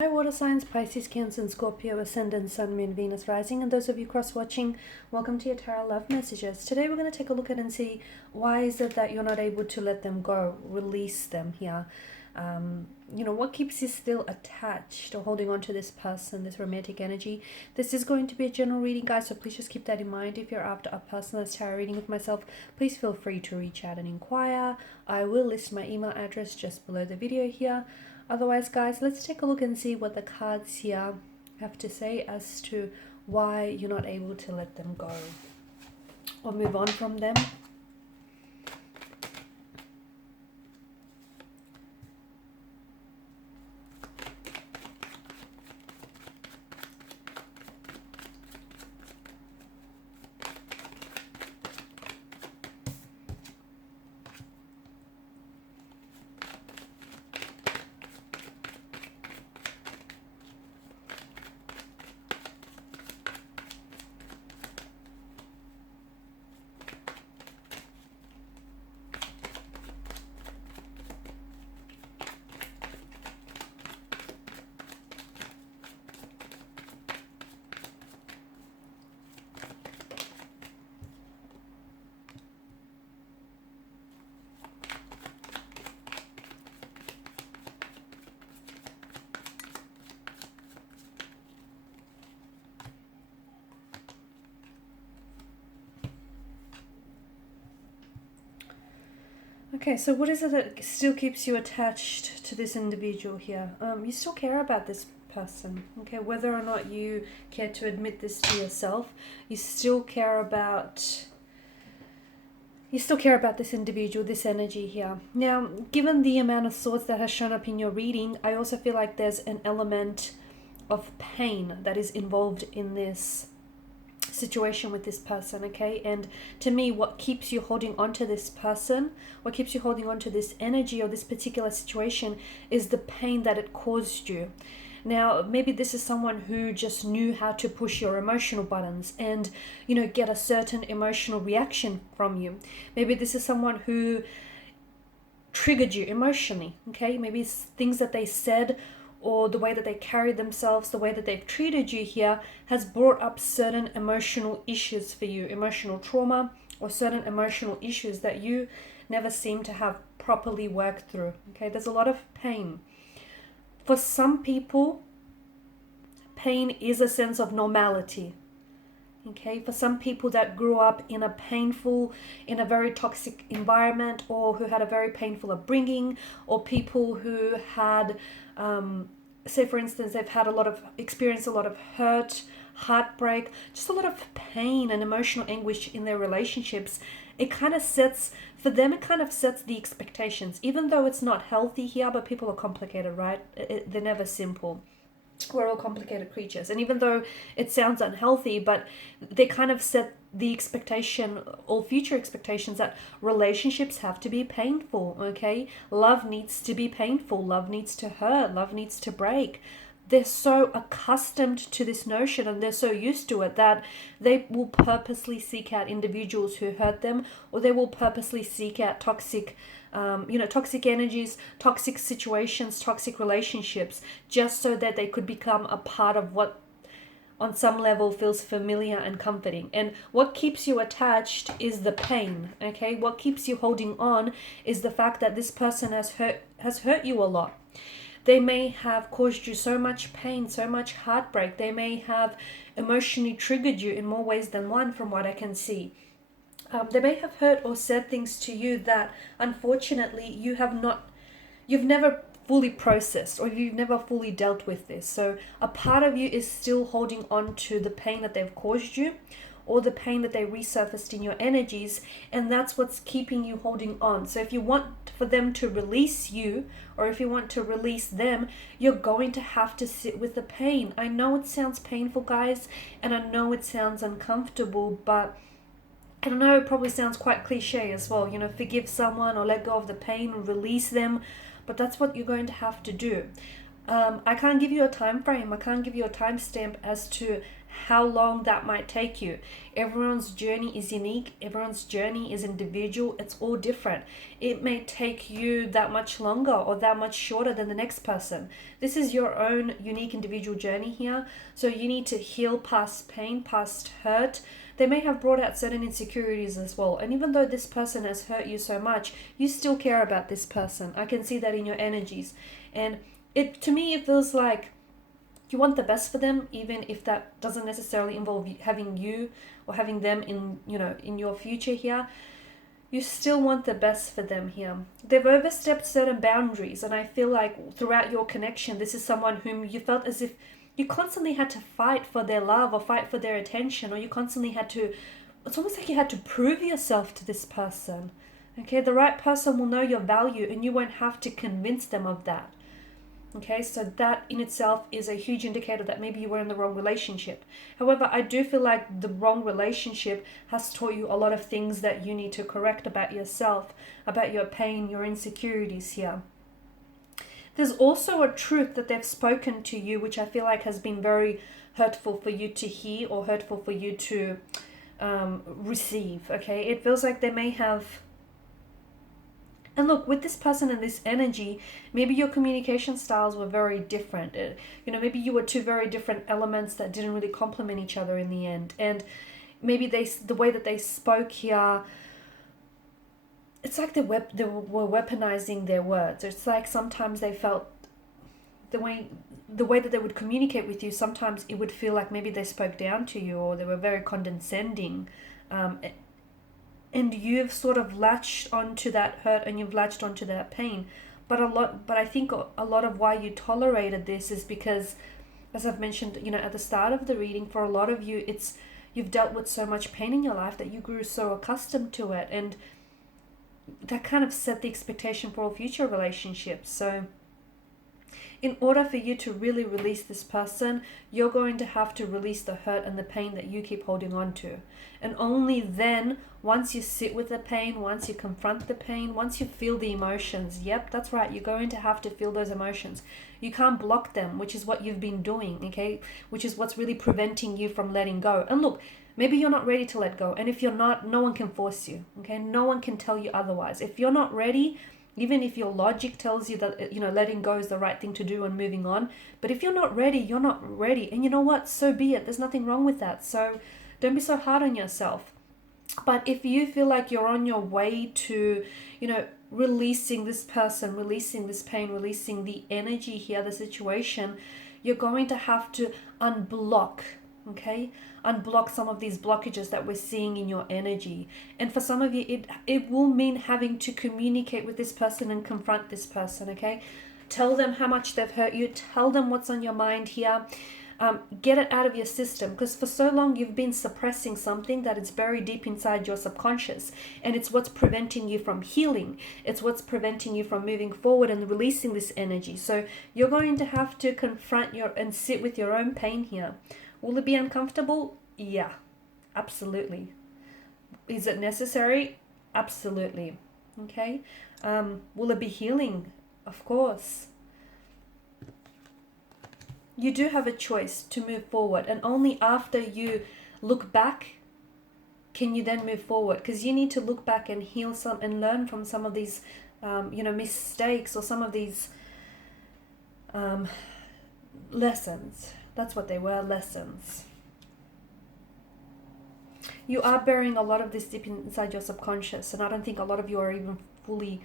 Hi water signs, Pisces, Cancer and Scorpio, Ascendant, Sun, Moon, Venus, Rising, and those of you cross-watching, welcome to your Tarot Love Messages. Today we're going to take a look at and see why is it that you're not able to let them go, release them here. What keeps you still attached or holding on to this person, this romantic energy. This is going to be a general reading, guys, so please just keep that in mind. If you're after a personalized tarot reading with myself, please feel free to reach out and inquire. I will list my email address just below the video here. Otherwise, guys, let's take a look and see what the cards here have to say as to why you're not able to let them go or move on from them. Okay, so what is it that still keeps you attached to this individual here? You still care about this person, okay? Whether or not you care to admit this to yourself, you still care about this individual, this energy here. Now, given the amount of swords that has shown up in your reading, I also feel like there's an element of pain that is involved in this situation with this person, okay? And to me, what keeps you holding on to this person, what keeps you holding on to this energy or this particular situation is the pain that it caused you. Now, maybe this is someone who just knew how to push your emotional buttons and, get a certain emotional reaction from you. Maybe this is someone who triggered you emotionally, okay? Maybe it's things that they said or the way that they carry themselves, the way that they've treated you here has brought up certain emotional issues for you, emotional trauma or certain emotional issues that you never seem to have properly worked through, okay? There's a lot of pain. For some people, pain is a sense of normality, okay? For some people that grew up in a very toxic environment or who had a very painful upbringing, or people who had say for instance they've had experienced a lot of hurt, heartbreak, just a lot of pain and emotional anguish in their relationships, it kind of sets the expectations, even though it's not healthy here. But people are complicated, right? They're never simple. We're all complicated creatures, and even though it sounds unhealthy, but they kind of set the expectation, all future expectations, that relationships have to be painful, okay? Love needs to be painful, love needs to hurt, love needs to break. They're so accustomed to this notion and they're so used to it that they will purposely seek out individuals who hurt them, or they will purposely seek out toxic energies, toxic situations, toxic relationships, just so that they could become a part of what on some level feels familiar and comforting. And what keeps you attached is the pain, okay? What keeps you holding on is the fact that this person has hurt you a lot. They may have caused you so much pain, so much heartbreak. They may have emotionally triggered you in more ways than one, from what I can see. They may have hurt or said things to you that unfortunately you've never fully processed, or you've never fully dealt with this. So a part of you is still holding on to the pain that they've caused you, or the pain that they resurfaced in your energies, and that's what's keeping you holding on. So if you want for them to release you, or if you want to release them, you're going to have to sit with the pain. I know it sounds painful, guys, and I know it sounds uncomfortable, but I don't know, it probably sounds quite cliche as well, forgive someone or let go of the pain or release them, but that's what you're going to have to do. I can't give you a time frame. I can't give you a timestamp as to how long that might take you. Everyone's journey is unique. Everyone's journey is individual. It's all different. It may take you that much longer or that much shorter than the next person. This is your own unique individual journey here. So you need to heal past pain, past hurt. They may have brought out certain insecurities as well. And even though this person has hurt you so much, you still care about this person. I can see that in your energies. And to me, it feels like you want the best for them, even if that doesn't necessarily involve having you or having them in, in your future here. You still want the best for them here. They've overstepped certain boundaries, and I feel like throughout your connection, this is someone whom you felt as if you constantly had to fight for their love or fight for their attention, or you constantly had to, it's almost like you had to prove yourself to this person. Okay, the right person will know your value and you won't have to convince them of that. Okay, so that in itself is a huge indicator that maybe you were in the wrong relationship. However, I do feel like the wrong relationship has taught you a lot of things that you need to correct about yourself, about your pain, your insecurities here. There's also a truth that they've spoken to you, which I feel like has been very hurtful for you to hear or hurtful for you to receive. Okay, it feels like they may have. And look, with this person and this energy, maybe your communication styles were very different. Maybe you were two very different elements that didn't really complement each other in the end. And maybe the way that they spoke here, it's like they were weaponizing their words. It's like sometimes they felt the way that they would communicate with you, sometimes it would feel like maybe they spoke down to you or they were very condescending. And you've sort of latched onto that hurt and you've latched onto that pain. But I think a lot of why you tolerated this is because, as I've mentioned, at the start of the reading, for a lot of you, you've dealt with so much pain in your life that you grew so accustomed to it, and that kind of set the expectation for all future relationships. So in order for you to really release this person, you're going to have to release the hurt and the pain that you keep holding on to. And only then, once you sit with the pain, once you confront the pain, once you feel the emotions, yep, that's right, you're going to have to feel those emotions. You can't block them, which is what you've been doing, okay? Which is what's really preventing you from letting go. And look, maybe you're not ready to let go. And if you're not, no one can force you, okay? No one can tell you otherwise. If you're not ready, even if your logic tells you that, letting go is the right thing to do and moving on. But if you're not ready, you're not ready. And you know what? So be it. There's nothing wrong with that. So don't be so hard on yourself. But if you feel like you're on your way to, releasing this person, releasing this pain, releasing the energy here, the situation, you're going to have to unblock, okay? Unblock some of these blockages that we're seeing in your energy. And for some of you, it will mean having to communicate with this person and confront this person, okay? Tell them how much they've hurt you. Tell them what's on your mind here. Get it out of your system, because for so long you've been suppressing something that is buried deep inside your subconscious, and it's what's preventing you from healing. It's what's preventing you from moving forward and releasing this energy. So you're going to have to confront and sit with your own pain here. Will it be uncomfortable? Yeah, absolutely. Is it necessary? Absolutely. Okay. Will it be healing? Of course. You do have a choice to move forward, and only after you look back can you then move forward, because you need to look back and heal some and learn from some of these mistakes or some of these lessons. That's what they were, lessons. You are burying a lot of this deep inside your subconscious, and I don't think a lot of you are even fully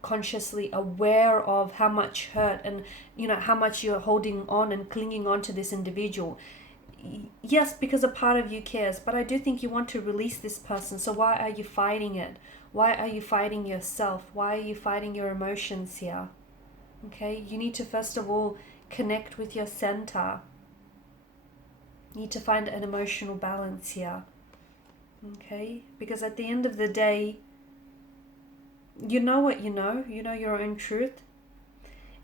consciously aware of how much hurt and how much you're holding on and clinging on to this individual. Yes, because a part of you cares, but I do think you want to release this person. So why are you fighting it? Why are you fighting yourself? Why are you fighting your emotions here? Okay, you need to first of all connect with your center. You need to find an emotional balance here. Okay, because at the end of the day, you know what you know your own truth.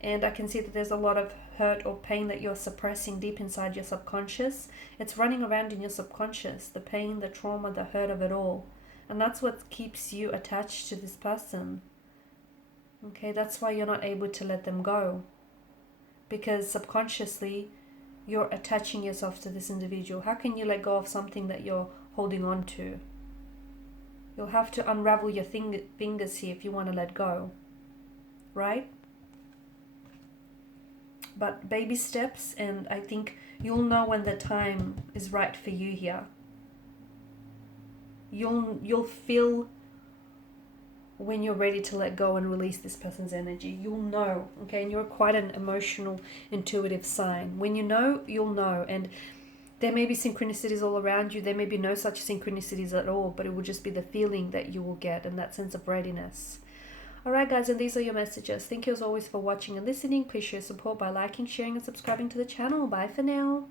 And I can see that there's a lot of hurt or pain that you're suppressing deep inside your subconscious. It's running around in your subconscious, the pain, the trauma, the hurt of it all. And that's what keeps you attached to this person. Okay, that's why you're not able to let them go. because subconsciously you're attaching yourself to this individual. How can you let go of something that you're holding on to? You'll have to unravel your fingers here if you want to let go, right? But baby steps, and I think you'll know when the time is right for you here. You'll feel when you're ready to let go and release this person's energy. You'll know, okay? And you're quite an emotional, intuitive sign. When you know, you'll know. And there may be synchronicities all around you. There may be no such synchronicities at all, but it will just be the feeling that you will get and that sense of readiness. Alright guys, and these are your messages. Thank you as always for watching and listening. Please show your support by liking, sharing and subscribing to the channel. Bye for now.